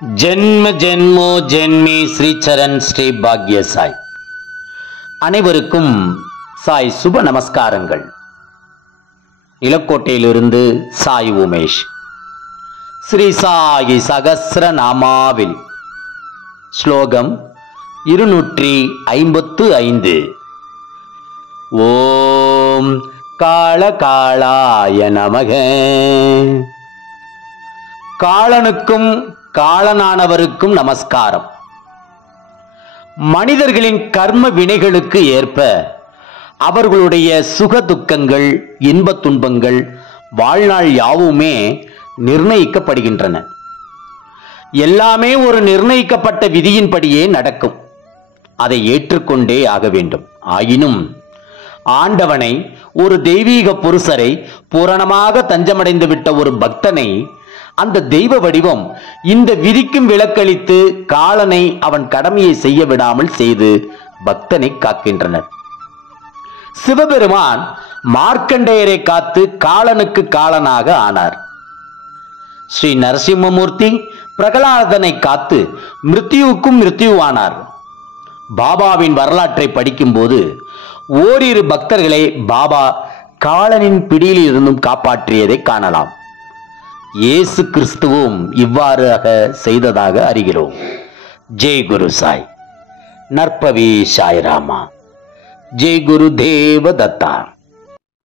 ஜென்ம ஜென்மோ ஜென்மி ஸ்ரீ சரண் ஸ்ரீ பாக்ய சாய். அனைவருக்கும் சாய் சுப நமஸ்காரங்கள். இலக்கோட்டையிலிருந்து சாய் உமேஷ். ஸ்ரீ சாயி சகஸ்ர நாமாவில் ஸ்லோகம் 255. ஓம் காள காளாய நமக. காளனுக்கும் காளனானவருக்கும் நமஸ்காரம். மனிதர்களின் கர்ம வினைகளுக்கு ஏற்ப அவர்களுடைய சுக துக்கங்கள், இன்ப துன்பங்கள், வாழ்நாள் யாவுமே நிர்ணயிக்கப்படுகின்றன. எல்லாமே ஒரு நிர்ணயிக்கப்பட்ட விதியின்படியே நடக்கும். அதை ஏற்றுக்கொண்டே ஆக வேண்டும். ஆயினும் ஆண்டவனை, ஒரு தெய்வீக புருஷரை பூரணமாக தஞ்சமடைந்து விட்ட ஒரு பக்தனை அந்த தெய்வ வடிவம் இந்த விதிக்கும் விலக்களித்து காலனை அவன் கடமையை செய்ய விடாமல் செய்து பக்தனை காக்கின்றனர். சிவபெருமான் மார்க்கண்டேயரை காத்து காலனுக்கு காலனாக ஆனார். ஸ்ரீ நரசிம்மமூர்த்தி பிரகலாதனை காத்து மிருத்யுவுக்கும் மிருத்யுவானார். பாபாவின் வரலாற்றை படிக்கும் போது ஓரிரு பக்தர்களை பாபா காலனின் பிடியில் இருந்தும் காப்பாற்றியதை காணலாம். இயேசு கிறிஸ்துவும் இவ்வாறாக செய்ததாக அறிகிறோம். ஜெய் குரு சாய். நற்பவி சாய் ராமா. ஜெய் குரு தேவ தத்தா.